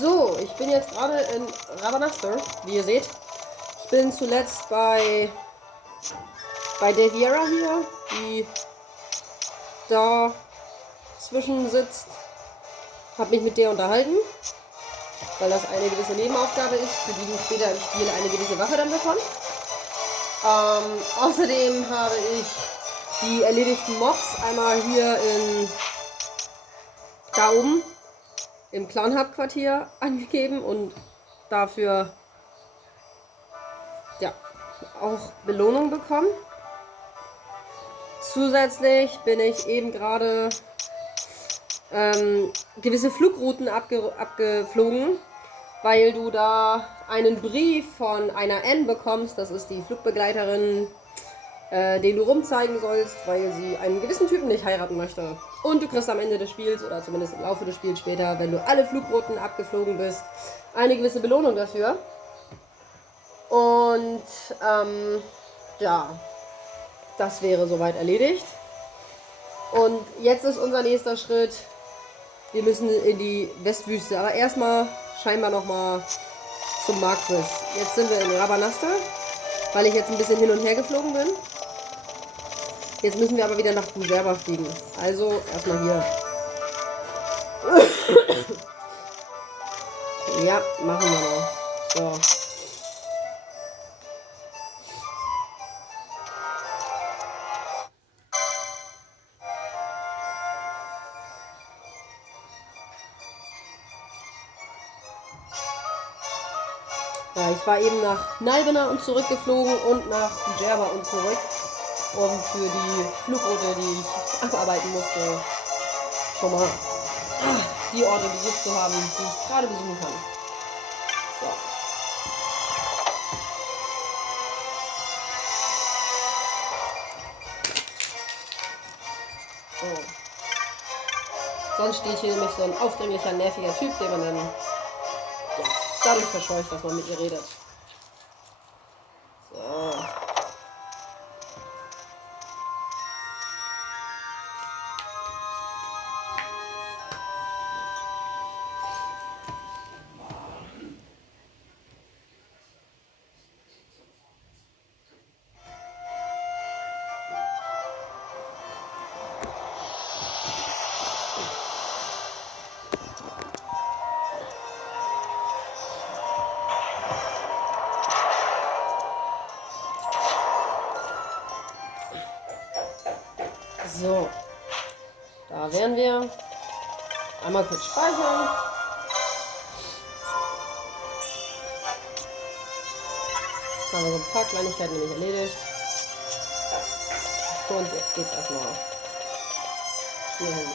So, ich bin jetzt gerade in Rabanastre, wie ihr seht. Ich bin zuletzt bei Deviera hier, die da zwischen sitzt. Hab mich mit der unterhalten, weil das eine gewisse Nebenaufgabe ist, für die du später im Spiel eine gewisse Waffe dann bekommst. Außerdem habe ich die erledigten Mobs einmal hier da oben im Clan-Hauptquartier angegeben und dafür ja auch Belohnung bekommen. Zusätzlich bin ich eben gerade gewisse Flugrouten abgeflogen, weil du da einen Brief von einer N bekommst, das ist die Flugbegleiterin, den du rumzeigen sollst, weil sie einen gewissen Typen nicht heiraten möchte. Und du kriegst am Ende des Spiels, oder zumindest im Laufe des Spiels später, wenn du alle Flugrouten abgeflogen bist, eine gewisse Belohnung dafür. Und ja, das wäre soweit erledigt. Und jetzt ist unser nächster Schritt, wir müssen in die Westwüste, aber erstmal scheinbar nochmal zum Marktquiz. Jetzt sind wir in Rabanastre, weil ich jetzt ein bisschen hin und her geflogen bin. Jetzt müssen wir aber wieder nach Bujerba fliegen. Also erstmal hier. Ja, machen wir noch. So. Ja, ich war eben nach Nalbena und zurückgeflogen und nach Bujerba und zurück, um für die Flugroute, die ich abarbeiten musste, schon mal die Orte besucht zu haben, die ich gerade besuchen kann. So. So. Sonst steht hier nämlich so ein aufdringlicher, nerviger Typ, den man dann dadurch verscheucht, dass man mit ihr redet. So. So, da wären wir. Einmal kurz speichern. Jetzt haben wir so ein paar Kleinigkeiten nämlich erledigt. Und jetzt geht's erstmal hier hin.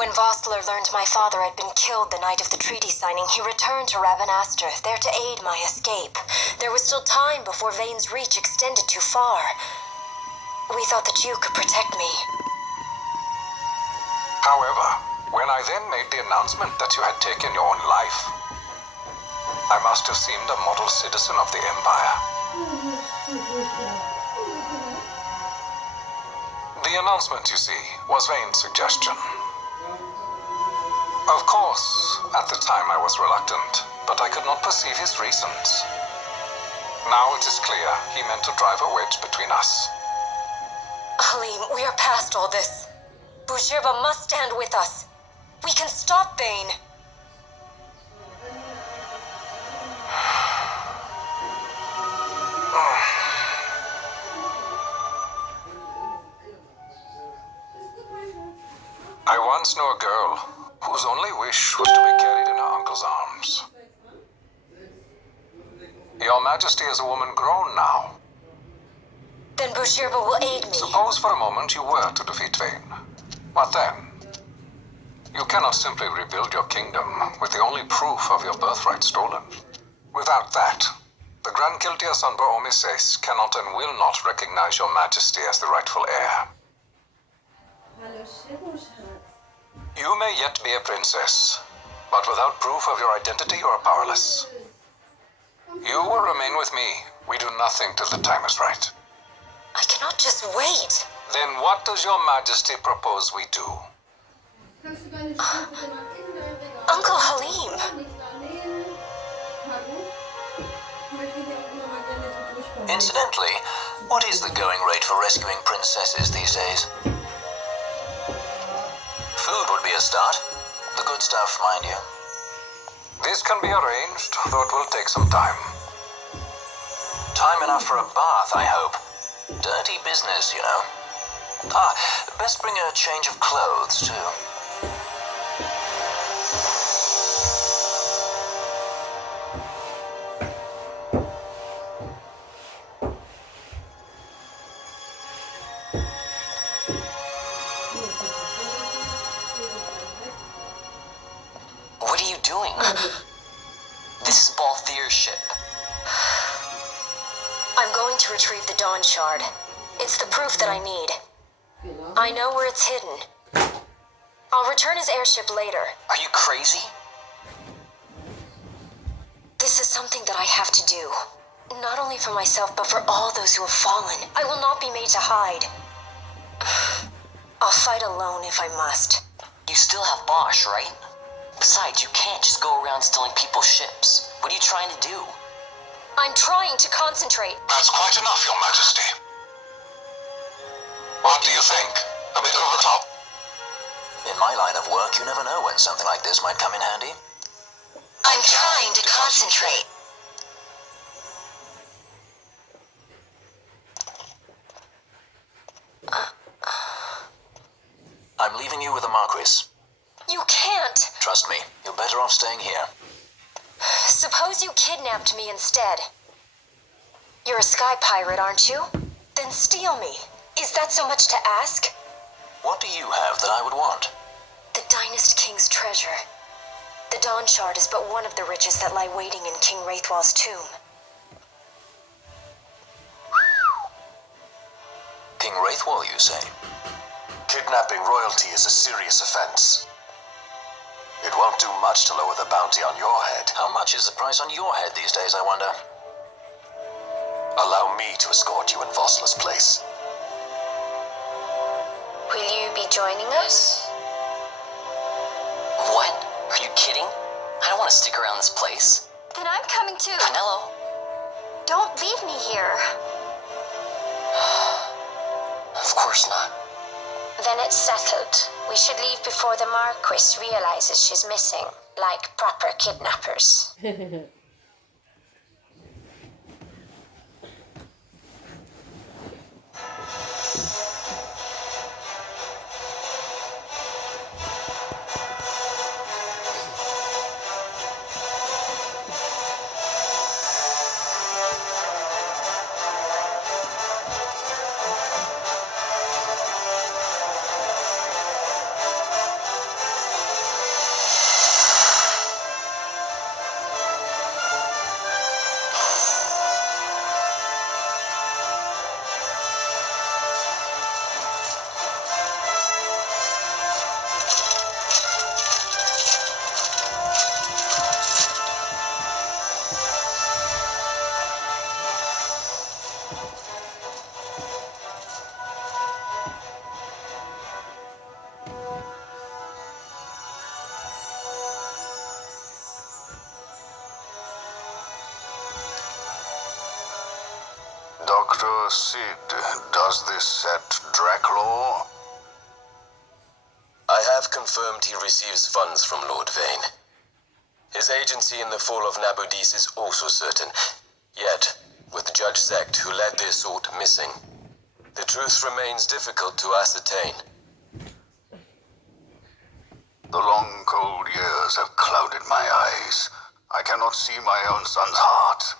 When Vossler learned my father had been killed the night of the treaty signing, he returned to Rabanastre, there to aid my escape. There was still time before Vane's reach extended too far. We thought that you could protect me. However, when I then made the announcement that you had taken your own life, I must have seemed a model citizen of the Empire. The announcement, you see, was Vane's suggestion. Of course, at the time I was reluctant, but I could not perceive his reasons. Now it is clear he meant to drive a wedge between us. Halim, we are past all this. Bujerba must stand with us. We can stop Vane. I once knew a girl whose only wish was to be carried in her uncle's arms. Your Majesty is a woman grown now. Then Bujerba will aid me. Suppose for a moment you were to defeat Vane. What then? You cannot simply rebuild your kingdom with the only proof of your birthright stolen. Without that, the Grand Kiltia Sunber Omises cannot and will not recognize your majesty as the rightful heir. You may yet be a princess, but without proof of your identity, you are powerless. You will remain with me. We do nothing till the time is right. I cannot just wait. Then what does your majesty propose we do? Uncle Halim. Incidentally, what is the going rate for rescuing princesses these days? Food would be a start. The good stuff, mind you. This can be arranged, though it will take some time. Time enough for a bath, I hope. Dirty business, you know. Best bring a change of clothes, too. What are you doing? This is Balthier's ship. I'm going to retrieve the Dawn Shard. It's the proof that I need. I know where it's hidden. I'll return his airship later. Are you crazy? This is something that I have to do. Not only for myself, but for all those who have fallen. I will not be made to hide. I'll fight alone if I must. You still have Bosch, right? Besides, you can't just go around stealing people's ships. What are you trying to do? I'm trying to concentrate. That's quite enough, your majesty. What do you think? A bit over the top? In my line of work, you never know when something like this might come in handy. I'm trying to concentrate. I'm leaving you with the Marquis. You can't. Trust me, you're better off staying here. Suppose you kidnapped me instead. You're a sky pirate, aren't you? Then steal me. Is that so much to ask? What do you have that I would want? The Dynast King's treasure. The Dawn Shard is but one of the riches that lie waiting in King Wraithwall's tomb. King Wraithwall, you say? Kidnapping royalty is a serious offense. It won't do much to lower the bounty on your head. How much is the price on your head these days, I wonder? Allow me to escort you in Vosla's place. Will you be joining us? What? Are you kidding? I don't want to stick around this place. Then I'm coming too. Canelo? Don't leave me here. Of course not. Then it's settled. We should leave before the Marquis realizes she's missing, like proper kidnappers. Dr. Sid, does this set Draclaw? I have confirmed he receives funds from Lord Vane. His agency in the fall of Nabudis is also certain. Yet, with Judge Zect, who led the assault, missing, the truth remains difficult to ascertain. The long, cold years have clouded my eyes. I cannot see my own son's heart.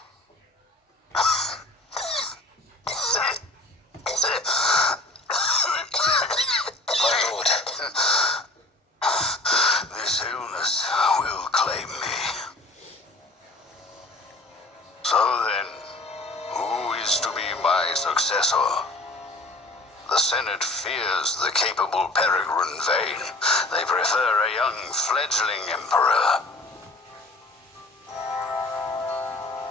My lord. claim me. So then, who is to be my successor? The Senate fears the capable Peregrine Vane. They prefer a young fledgling emperor.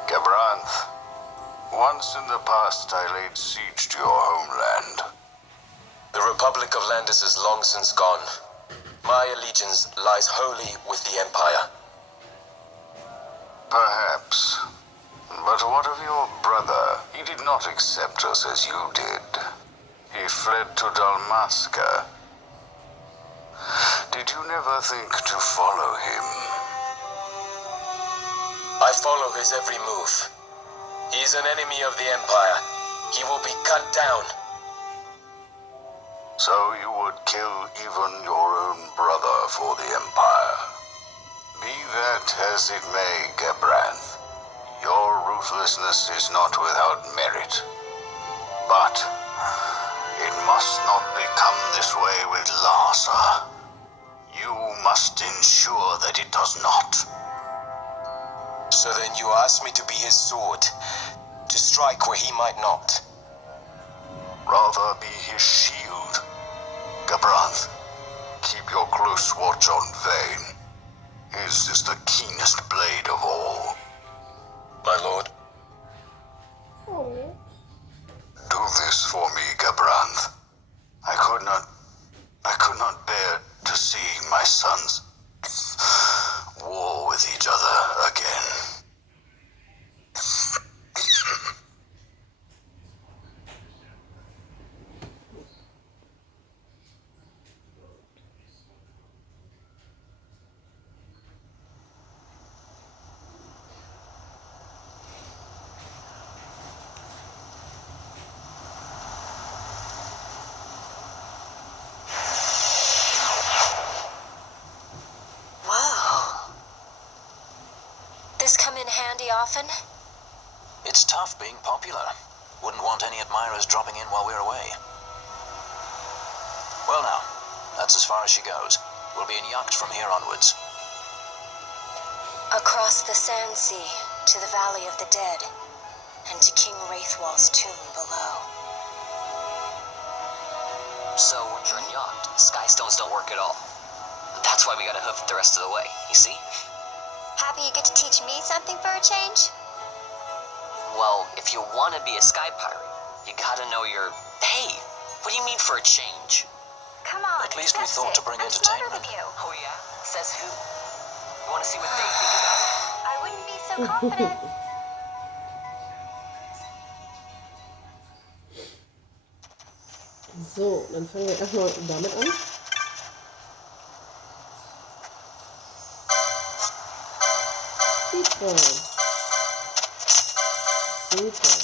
Gabranth, once in the past I laid siege to your homeland. The Republic of Landis is long since gone. My allegiance lies wholly with the Empire. Perhaps. But what of your brother? He did not accept us as you did. He fled to Dalmasca. Did you never think to follow him? I follow his every move. He is an enemy of the Empire. He will be cut down. So you would kill even your own brother for the Empire. Be that as it may, Gabranth, your ruthlessness is not without merit. But it must not become this way with Larsa. You must ensure that it does not. So then you ask me to be his sword, to strike where he might not. Rather be his shield. Gabranth, keep your close watch on Vane. His is the keenest blade of all. My lord. Do this for me, Gabranth. I could not bear to see my sons war with each other again. Wow. This come in handy often? It's tough being popular. Wouldn't want any admirers dropping in while we're away. Well now, that's as far as she goes. We'll be in yacht from here onwards. Across the Sand Sea, to the Valley of the Dead, and to King Wraithwall's tomb below. So, you're in yacht. Skystones don't work at all. That's why we gotta hoof it the rest of the way, you see? Happy you get to teach me something for a change? Well, if you want to be a sky pirate, you gotta know your... Hey, what do you mean for a change? Come on, At least we thought to bring I'm smarter entertainment. than you. Oh yeah? Says who? You wanna see what they think about it? I wouldn't be so confident. So, dann fangen wir erstmal damit an. Super. Super.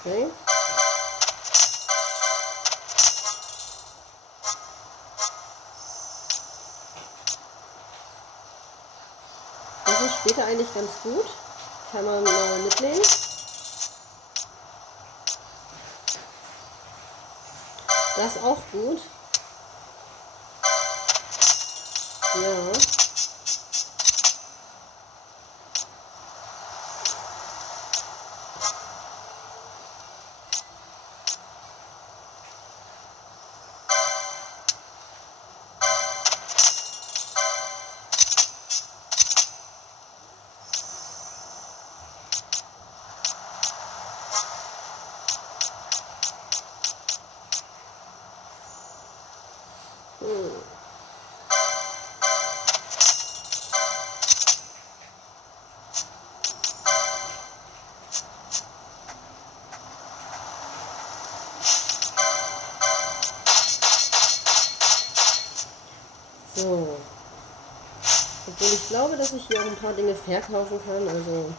Okay. Das ist später eigentlich ganz gut. Kann man mal mitnehmen. Das ist auch gut. Ja. So. Obwohl ich glaube, dass ich hier auch ein paar Dinge verkaufen kann, also...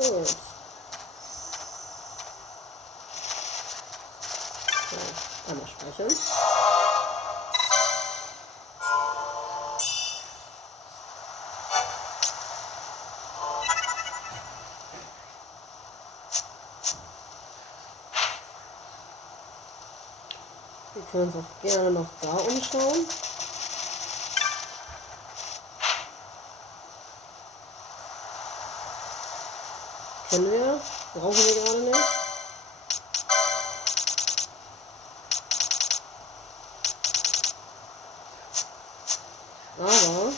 Gut. So, einmal speichern. Wir können uns auch gerne noch da umschauen. Können wir, brauchen wir gerade nicht. Aber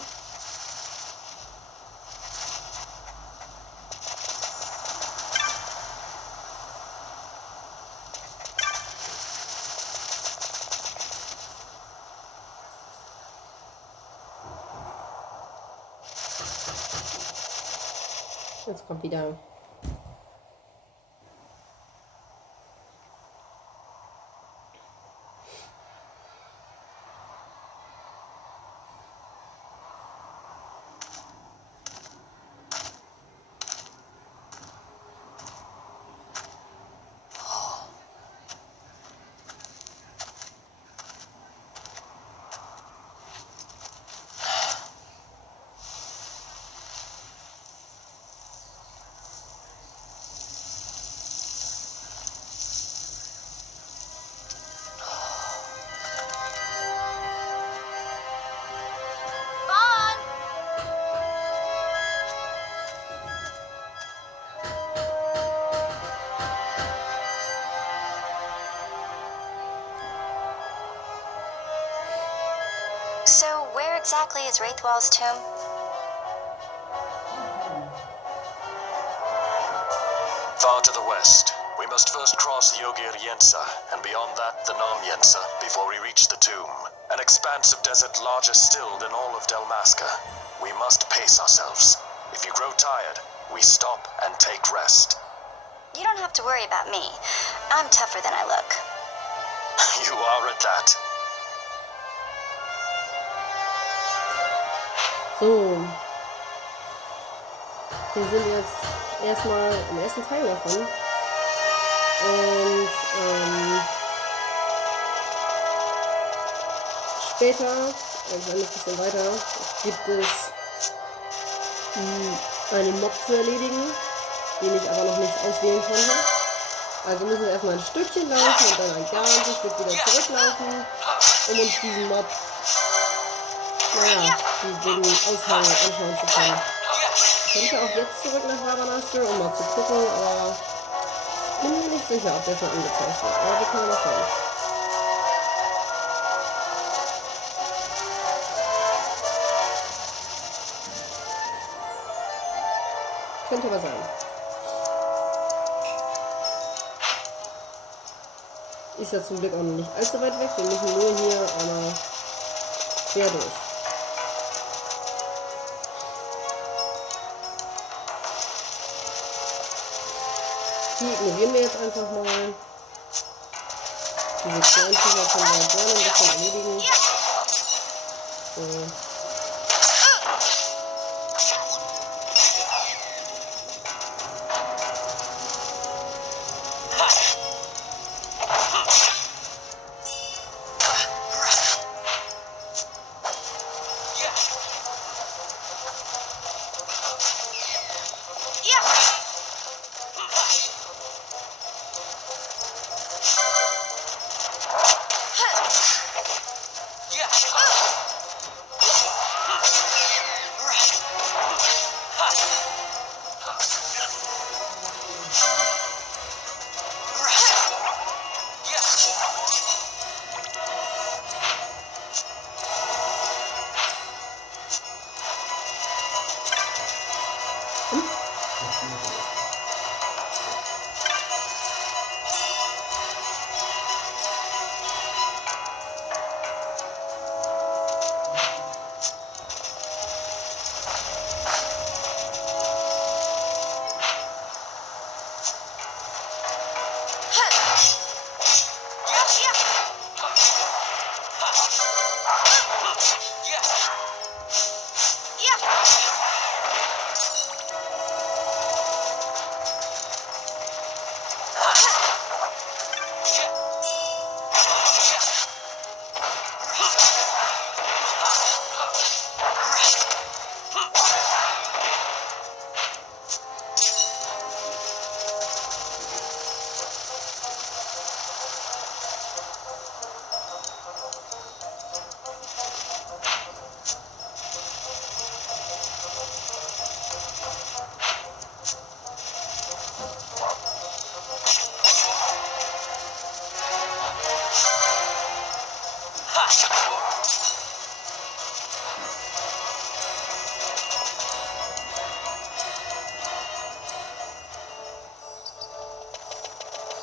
jetzt kommt wieder. So, where exactly is Wraithwall's tomb? Far to the west. We must first cross the Yogir Yensa, and beyond that the Nam Yensa, before we reach the tomb. An expanse of desert larger still than all of Dalmasca. We must pace ourselves. If you grow tired, we stop and take rest. You don't have to worry about me. I'm tougher than I look. You are at that. So. Wir sind jetzt erstmal im ersten Teil davon. Und später, ein kleines bisschen weiter, gibt es einen Mob zu erledigen, den ich aber noch nicht auswählen konnte. Also müssen wir erstmal ein Stückchen laufen und dann ein ganzes Stück wieder zurücklaufen, um uns diesen Mob, naja, den Aushang anschauen zu können. Ich könnte auch jetzt zurück nach Rabanastre, um mal zu gucken, aber ich bin mir nicht sicher, ob der schon angezeigt wird. Aber wir können mal schauen. Könnte aber sein. Ist ja zum Glück auch noch nicht allzu weit weg. Wir müssen nur hier einmal quer durch. Die ignorieren wir jetzt einfach mal. Diese kleinen Viecher können wir gerne ein bisschen erledigen. So.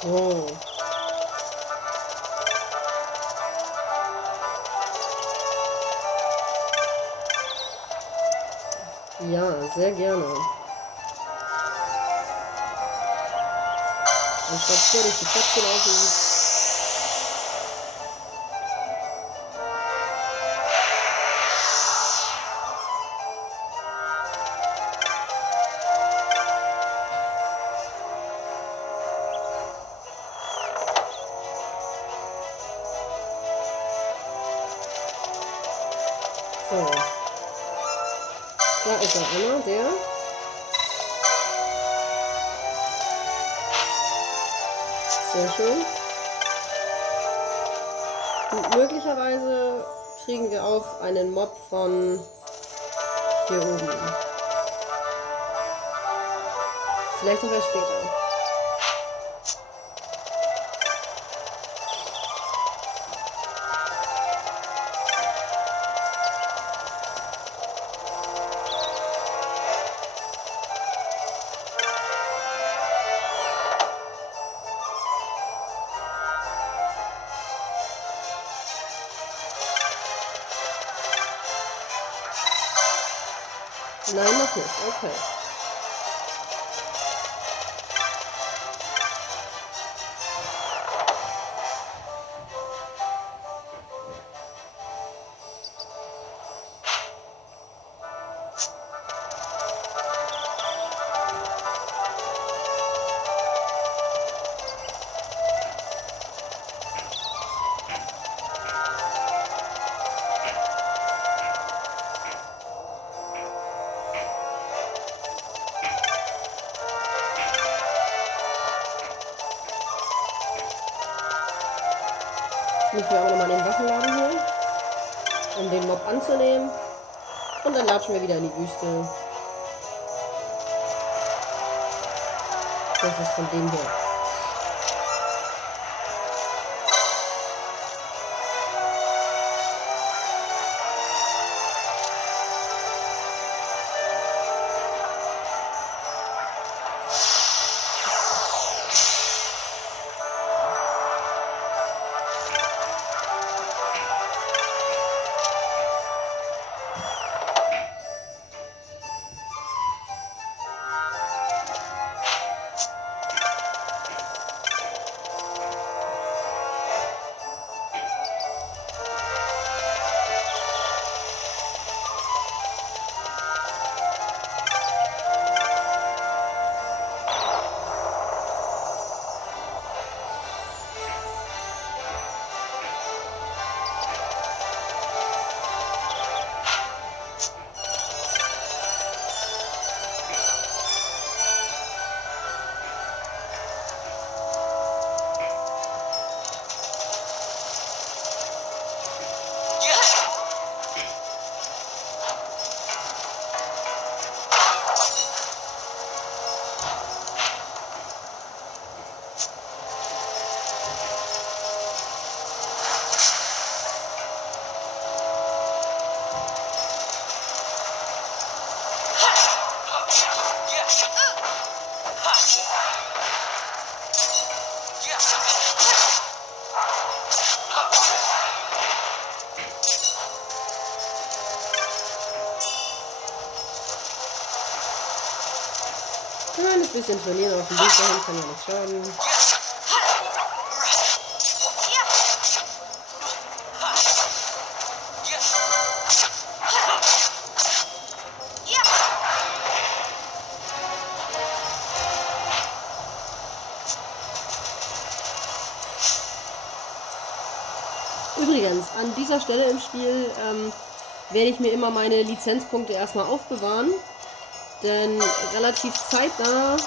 So. Ja, sehr gerne. Anstatt hier durch die Stadt zu laufen. So. Da ist er einmal, der. Sehr schön. Und möglicherweise kriegen wir auch einen Mob von hier oben. Vielleicht noch erst später. Nein, noch nicht. Okay. Jetzt müssen wir aber nochmal den Waffenladen holen, um den Mob anzunehmen. Und dann latschen wir wieder in die Wüste. Das ist von dem hier. Ein kleines bisschen trainieren auf dem Weg dahin kann ja nicht schaden. Übrigens, an dieser Stelle im Spiel werde ich mir immer meine Lizenzpunkte erstmal aufbewahren. Denn relativ zeitnah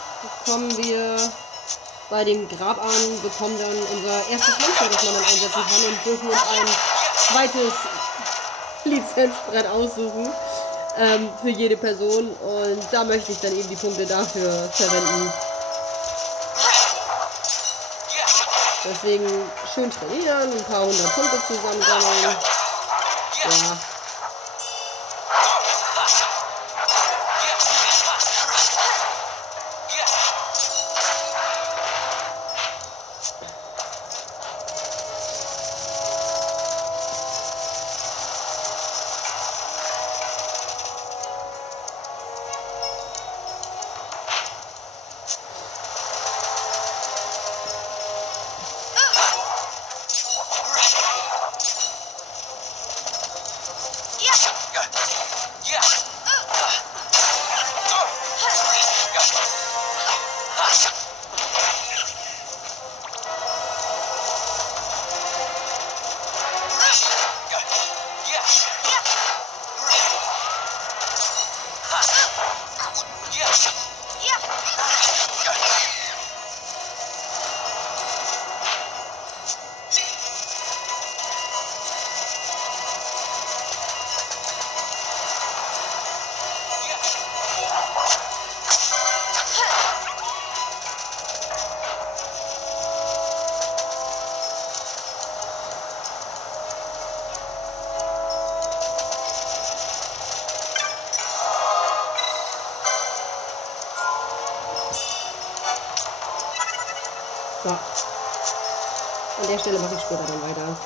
kommen wir bei dem Grab an, bekommen dann unser erstes Monster, das man dann einsetzen kann und dürfen uns ein zweites Lizenzbrett aussuchen für jede Person. Und da möchte ich dann eben die Punkte dafür verwenden. Deswegen schön trainieren, ein paar 100 Punkte zusammensammeln. Ja. So. An der Stelle mache ich später dann weiter.